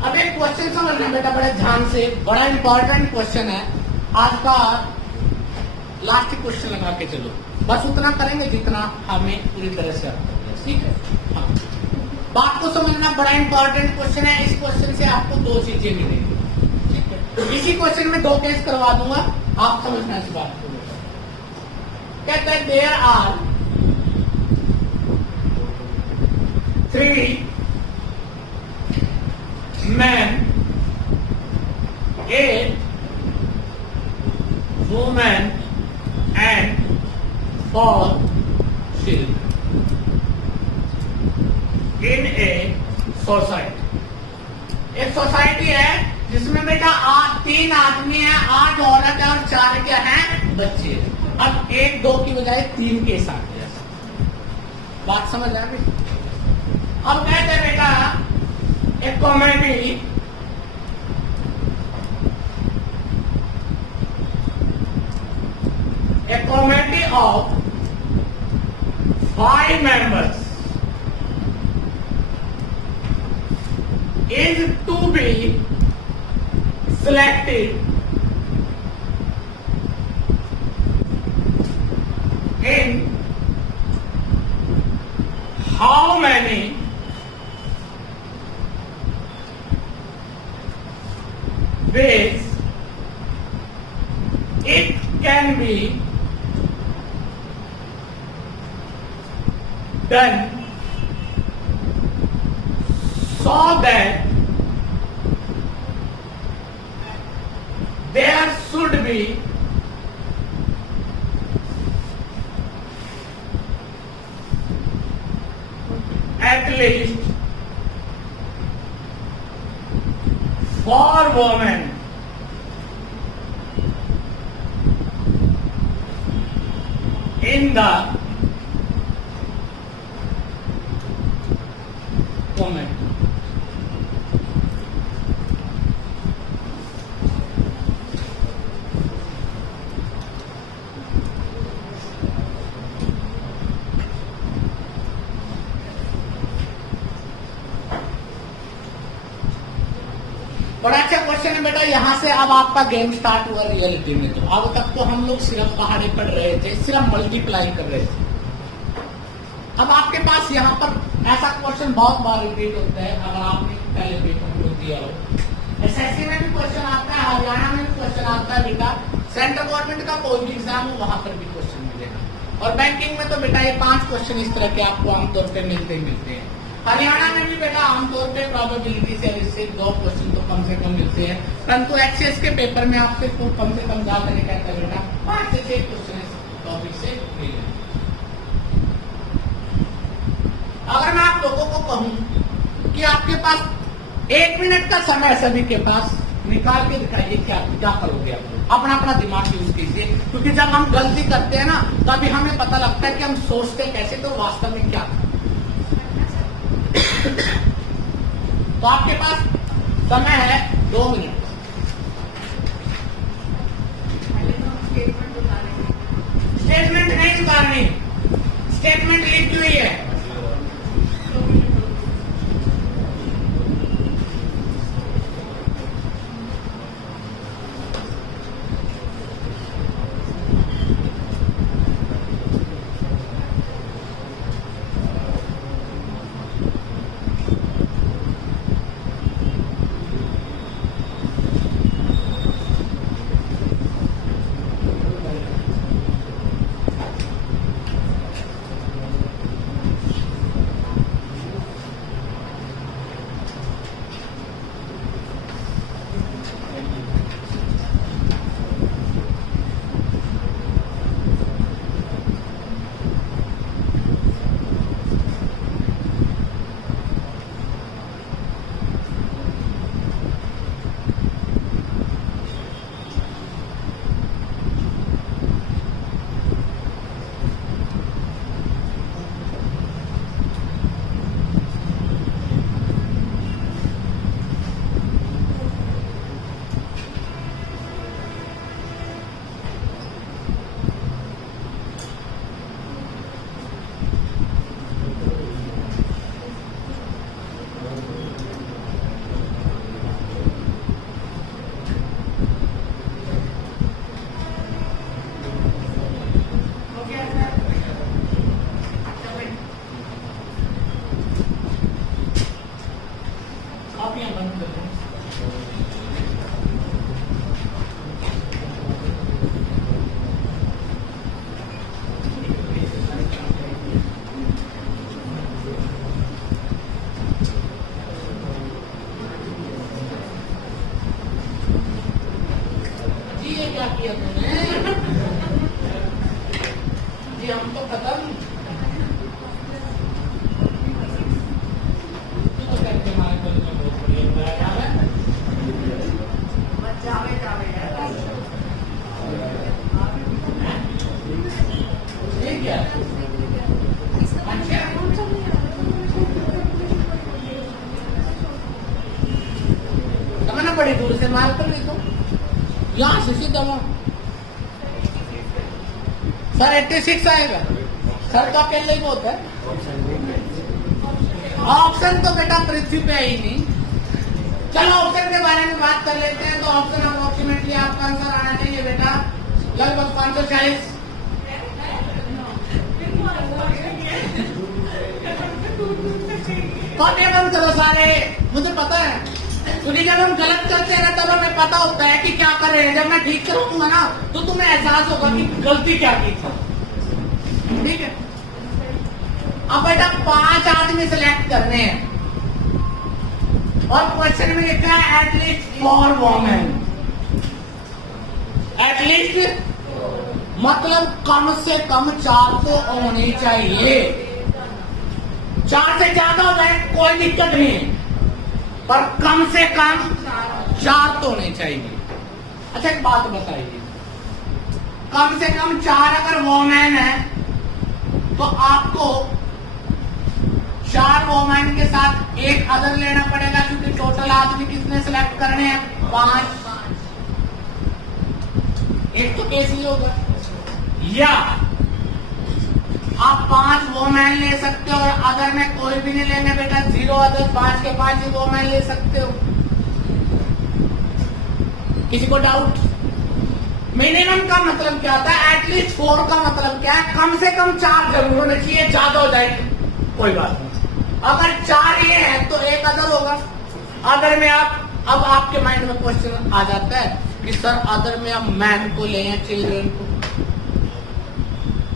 अब एक क्वेश्चन समझना बेटा बड़े ध्यान से, बड़ा इंपॉर्टेंट क्वेश्चन है आज का। लास्ट क्वेश्चन लगा के चलो, बस उतना करेंगे जितना हमें पूरी तरह से आता है, ठीक है? हाँ, बात को समझना, बड़ा इंपॉर्टेंट क्वेश्चन है। इस क्वेश्चन से आपको 2 चीजें मिलेंगी, ठीक है? इसी क्वेश्चन में 2 केस करवा दूंगा, आप समझना इस बात को। कहता है there are 3 men, 8 women and 4 children in a society। एक सोसाइटी है जिसमें बेटा 3 आदमी है, 8 औरत है और 4 क्या है बच्चे। अब 1 2 की बजाय 3 केस आ गया। बात समझ आ गई। अब कहते हैं बेटा एक comedy of 5 members is to be selected in how many ways it can be done so that there should be at least 4 women in the comment. बड़ा अच्छा क्वेश्चन है बेटा। यहाँ से अब आपका गेम स्टार्ट हुआ रियलिटी में। तो अब तक तो हम लोग सिर्फ पहाड़ी पढ़ रहे थे, सिर्फ मल्टीप्लाई कर रहे थे। अब आपके पास यहाँ पर ऐसा क्वेश्चन बहुत बार रिपीट होता है, अगर आपने पहले पेपर को दिया हो। एसएससी में भी क्वेश्चन आता है, हरियाणा में भी क्वेश्चन आता है बेटा, सेंट्रल गवर्नमेंट का कोई भी एग्जाम हो वहां पर भी क्वेश्चन मिलेगा। और बैंकिंग में तो बेटा ये 5 क्वेश्चन इस तरह के आपको आमतौर पर मिलते हैं। हरियाणा में भी बेटा आमतौर पे प्रोबेबिलिटी से इससे 2 क्वेश्चन तो कम से कम मिलते हैं, परंतु एक्सीएस के पेपर में आपसे कम से कम ज्यादा नहीं कहता है बेटा 5 से 6 क्वेश्चन इस टॉपिक से मिले। अगर मैं आप लोगों को कहूं कि आपके पास 1 मिनट का समय सभी के पास, निकाल के दिखाइए क्या करोगे आप। अपना अपना दिमाग यूज कीजिए, क्योंकि जब हम गलती करते हैं ना तभी हमें पता लगता है कि हम सोचते कैसे तो वास्तव में क्या। तो आपके पास समय है 2 मिनट। स्टेटमेंट नहीं उतारनी, स्टेटमेंट लिखी हुई है। स्माइल कर देखो, यहाँ से सीधा वहां। सर 86 आएगा, सर तो अकेले ही बहुत है। ऑप्शन तो बेटा पृथ्वी पे है ही नहीं। चलो ऑप्शन के बारे में बात कर लेते हैं। तो ऑप्शन अप्रोक्सीमेटली आपका आंसर आना चाहिए बेटा लगभग 540। कौन ये बंद करो सारे, मुझे पता है, क्योंकि जब हम गलत करते हैं ना तब हमें पता होता है कि क्या कर रहे हैं। जब मैं ठीक करूंगा ना तो तुम्हें एहसास होगा कि गलती क्या की था। ठीक है, अब बेटा 5 आदमी सिलेक्ट करने हैं और क्वेश्चन में लिखा है एटलीस्ट 4 वोमेन। एटलीस्ट मतलब कम से कम 4 तो होनी चाहिए। 4 से ज्यादा हो जाए कोई दिक्कत नहीं है, पर कम से कम 4 तो होने चाहिए। अच्छा एक बात बताइए, कम से कम 4 अगर वोमेन है तो आपको 4 वोमेन के साथ एक अदर लेना पड़ेगा, क्योंकि टोटल आदमी कितने सिलेक्ट करने हैं? 5। एक तो केस ही होगा, या आप 5 वोमेन ले सकते हो और अदर में कोई भी नहीं लेने बेटा, 0 अदर, 5 के 5 ही वोमेन ले सकते हो। किसी को डाउट? मिनिमम का मतलब क्या होता है? एटलीस्ट 4 का मतलब क्या है? कम से कम 4 जरूर होना चाहिए, ज्यादा हो जाए कोई बात नहीं। अगर 4 ये है तो एक अदर होगा। अदर में आप, अब आपके माइंड में क्वेश्चन आ जाता है कि सर अदर में आप मैन को ले या चिल्ड्रन को?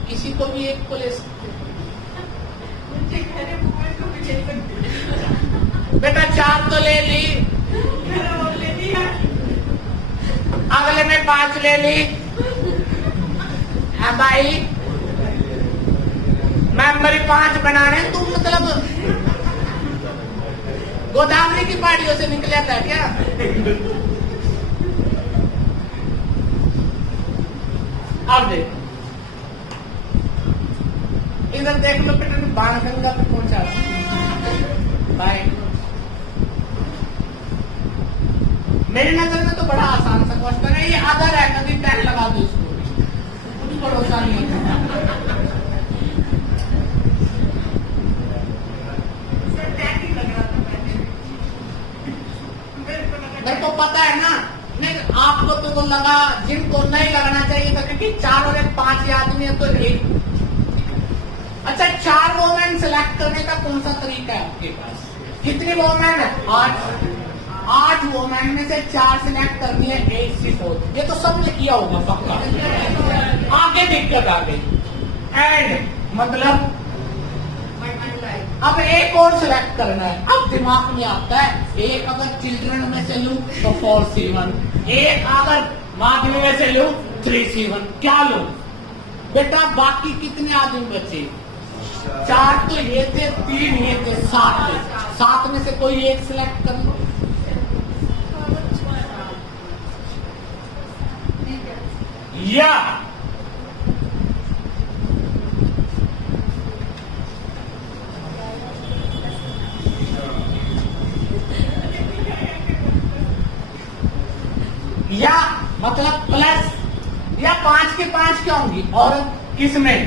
किसी को भी एक को ले सकते बेटा। 4 तो ले ली, अगले में 5 ले ली। है भाई मेंबर 5 बना रहे हैं, तुम मतलब गोदावरी की पहाड़ियों से निकला था क्या? अब देखो इधर देख लो बेटा, बाणगंगा पे पहुंचा भाई। मेरी नजर में तो बड़ा आसान सा क्वेश्चन है ये। अदर है, कभी टैग लगा दो इसको, कुछ भरोसा नहीं है। मेरे को पता है ना, नहीं आपको तो वो लगा जिनको नहीं लगाना चाहिए था, क्योंकि 4 और 1 5 आदमी है तो एक। अच्छा 4 वोमेन सिलेक्ट करने का कौन सा तरीका है आपके पास? कितनी वोमेन है? 8 वोमेन में से 4 सिलेक्ट करनी है, 8 से 4। ये तो सबने किया होगा पक्का। आगे दिक्कत आ गई एंड मतलब अब एक और सिलेक्ट करना है। अब दिमाग में आता है एक अगर चिल्ड्रन में से लूं तो 4C1, एक अगर माध्यमिक में से लूं 3C1। क्या लूं बेटा? बाकी कितने आदमी बचे? 4 तो ये थे, 3 ये थे, 7 थे। 7 में से कोई एक सिलेक्ट कर लो। या मतलब प्लस, या 5 के 5 क्या होंगी? और किसमें?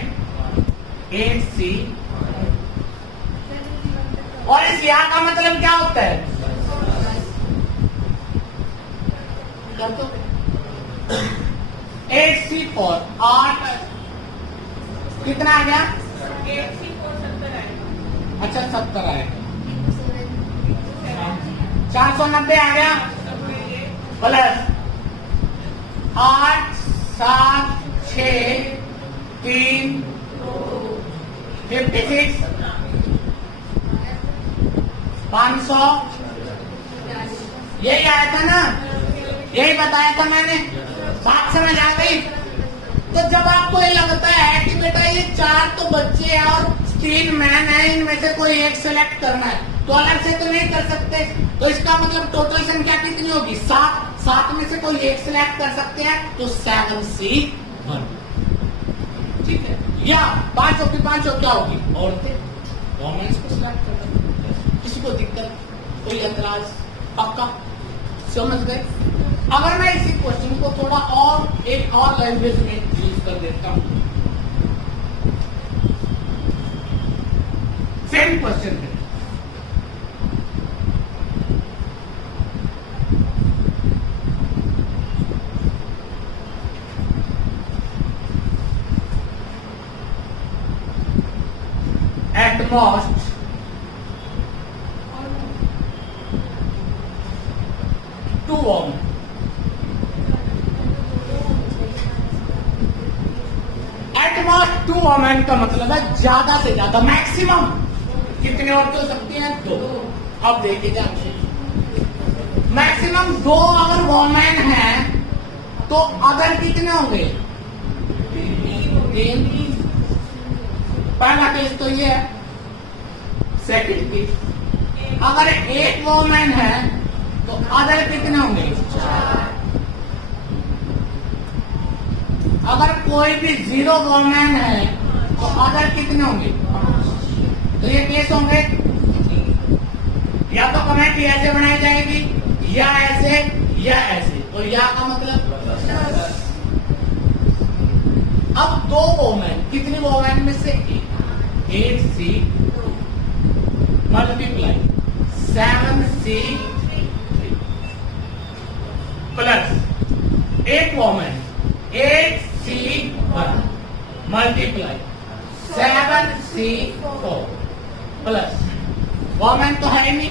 8C। और इस या का मतलब क्या होता है? कर दो 8C4 8 कितना आ गया? 8C4 70 आएगा। अच्छा 70 आएगा। 490 आ गया प्लस 8 7 6 3 56 500। यही आया था ना, यही बताया था मैंने। बात समझ आ गई? तो जब आपको ये लगता है कि बेटा ये 4 तो बच्चे हैं और 3 मैन है, इनमें से कोई एक सिलेक्ट करना है, तो अलग से तो नहीं कर सकते। तो इसका मतलब टोटल संख्या कितनी होगी? 7। 7 में से कोई एक सिलेक्ट कर सकते हैं, तो 7C1। ठीक है, या 5 होगी 5 हो क्या होगी? औरतें वोमेन्स को सिलेक्ट कर सकते। किसी को दिक्कत, कोई एतराज? पक्का समझ गए? अगर मैं इसी क्वेश्चन को थोड़ा और एक और लैंग्वेज में यूज कर देता हूं, सेम क्वेश्चन है, at most two women, at most two women का मतलब है ज्यादा से ज्यादा, मैक्सिमम कितने औरतें हो सकती हैं? 2। अब देखिए ध्यान से, मैक्सिमम 2 अगर वोमेन है तो अदर कितने होंगे? 3। पहला केस तो ये है। सेकंड केस, अगर 1 वोमेन है तो अदर कितने होंगे? 4। अगर कोई भी 0 वोमेन है तो अदर कितने होंगे? 5। तो ये केस होंगे, या तो कमेटी ऐसे बनाई जाएगी, या ऐसे या ऐसे, और या का मतलब। अब 2 वोमेन, कितनी वोमेन में से 8C multiply 7C plus 1 women 8C1 multiply 7C4 plus women तो है नहीं,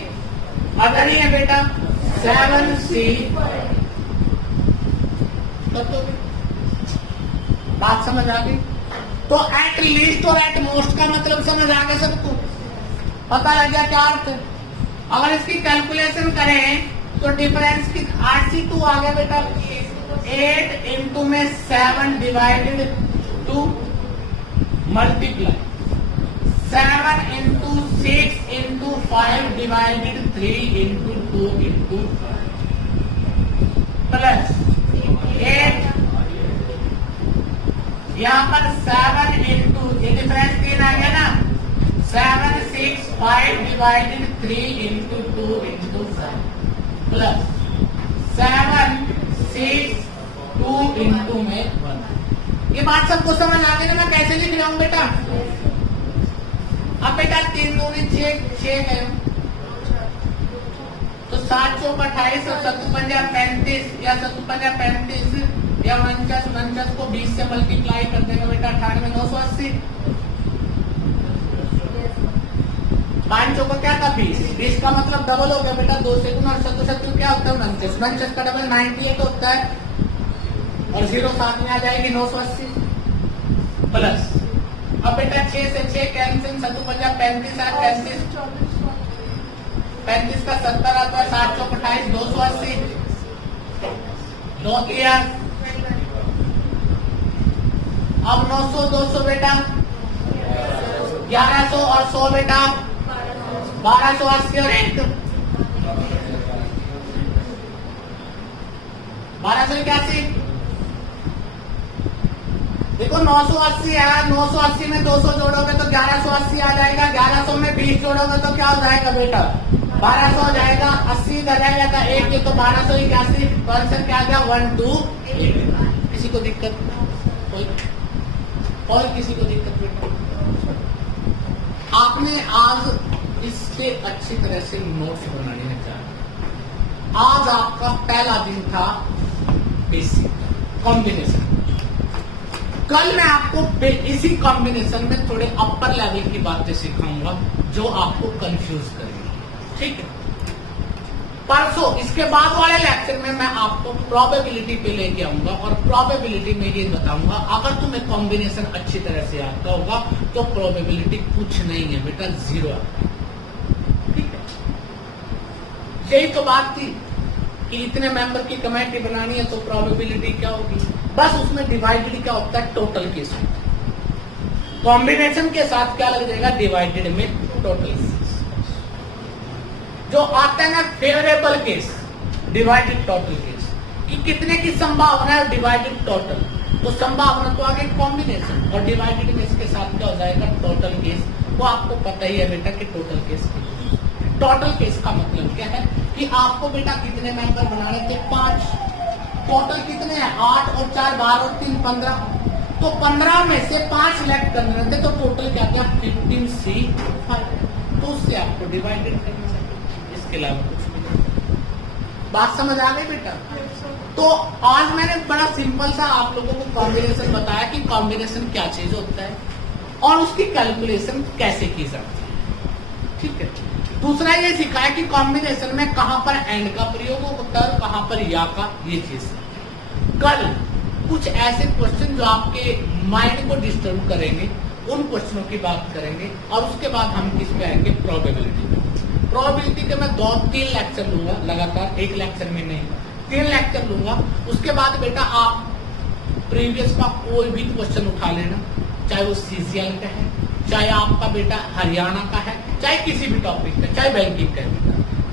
अदर ही है बेटा 7C। तो बात समझ आ गई? तो एट लीस्ट और एट मोस्ट का मतलब समझ आ गया सबको? पता लग गया क्या अर्थ है? अगर इसकी कैलकुलेशन करें तो डिफरेंस की 8C2 आ गया बेटा, 8 इंटू में 7 divided 2 multiply 7 into 6 into 5 divided 3 into 2 into plus 8, यहाँ पर 7 इंटू, ये डिफरेंस 3 आ गया ना, 7 6 5 divided 3 into 2 into 5 plus 7 6 2 into में 1। ये बात सबको समझ आ गई ना? मैं कैसे लिख रहा हूं बेटा? अब बेटा 3 दूनी 6 है, तो 7 चौक 28 और 7 पंजा 35, या 7 पंजा 35 या 49 को 20 से मल्टीप्लाई कर देंगे बेटा, 98 980। 5 चौका क्या था? 20 का मतलब डबल हो गया बेटा, 2 से गुना, और 7 क्या होता है? 49 का डबल 98 होता है, और 0 साथ में आ जाएगी 980 प्लस। अब बेटा 6 से 6 कैंसिल, 7 पंजा 35 है, 35 का 70 आता है, 7 चौक 28 280 9 किया। अब 900 200 बेटा 1100 और 100 बेटा 1280 और 1 1281। देखो 980 है, 980 में 200 जोड़ोगे तो 1180 आ जाएगा, 1100 में 20 जोड़ोगे तो क्या हो जाएगा बेटा? 1200 हो जाएगा, 80 इधर रह जाएगा 1, ये तो 1281। तो आंसर क्या आ गया? 1 2 8। किसी को दिक्कत? और किसी को दिक्कत बेटा? आपने आज इससे अच्छी तरह से नोट्स बनाने में जाना। आज आपका पहला दिन था बेसिक कॉम्बिनेशन। कल मैं आपको इसी कॉम्बिनेशन में थोड़े अपर लेवल की बातें सिखाऊंगा जो आपको कंफ्यूज करेंगी, ठीक है? परसों इसके बाद वाले लेक्चर में मैं आपको प्रोबेबिलिटी पे लेके आऊंगा, और प्रोबेबिलिटी में ये बताऊंगा अगर तुम्हें कॉम्बिनेशन अच्छी तरह से आता होगा तो प्रोबेबिलिटी कुछ नहीं है बेटा, 0 है, ठीक है? यही तो बात थी कि इतने मेंबर की कमेटी बनानी है तो प्रोबेबिलिटी क्या होगी? बस उसमें डिवाइडेड क्या होता है? टोटल केस होता है। कॉम्बिनेशन के साथ क्या लग जाएगा? डिवाइडेड में टोटल केस। जो आता है ना favourable case, divided total case, कि कितने की संभावना है? Divided total. तो संभावना तो आगे कॉम्बिनेशन, और डिवाइडेड में इसके साथ क्या हो जाएगा? Total case. वो आपको पता ही है बेटा कि टोटल केस। टोटल केस का मतलब क्या है कि आपको बेटा कितने मेंबर बनाने थे? 5। टोटल कितने हैं 8 और 4 12 और 3 15। तो 15 में से 5 सिलेक्ट करने रहते तो टोटल क्या क्या 15C5। तो उससे आपको डिवाइडेड करना चाहिए, इसके अलावा कुछ नहीं। बात समझ आ गई बेटा? तो आज मैंने बड़ा सिंपल सा आप लोगों को कॉम्बिनेशन बताया कि कॉम्बिनेशन क्या चीज होता है और उसकी कैलकुलेशन कैसे की जाती है। ठीक है। दूसरा ये सिखाया कि कॉम्बिनेशन में कहां पर एंड का प्रयोग होता है और कहां पर या का, ये चीज। कल कुछ ऐसे क्वेश्चन जो आपके माइंड को डिस्टर्ब करेंगे उन क्वेश्चनों की बात करेंगे और उसके बाद हम किस पे आएंगे प्रोबेबिलिटी। प्रोबेबिलिटी के मैं 2-3 लेक्चर लूंगा लगातार, एक लेक्चर में नहीं 3 लेक्चर लूंगा। उसके बाद बेटा आप प्रीवियस का कोई भी क्वेश्चन उठा लेना, चाहे वो सीजीएल का है, चाहे आपका बेटा हरियाणा का है, चाहे किसी भी टॉपिक का, चाहे बैंकिंग का है,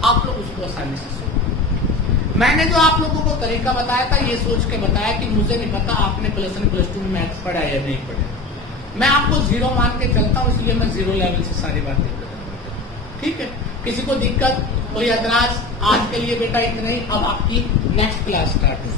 आप लोग उसको आसानी से सोचो। मैंने जो आप लोगों को तरीका बताया था ये सोच के बताया कि मुझे नहीं पता आपने प्लस 1 प्लस 2 में मैथ्स पढ़ा या नहीं पढ़ा। मैं आपको 0 मान के चलता हूँ, इसलिए मैं 0 लेवल से सारी बातें कर रहा हूँ। ठीक है। किसी को दिक्कत कोई एतराज? आज के लिए बेटा इतना ही। अब आपकी नेक्स्ट क्लास स्टार्ट है।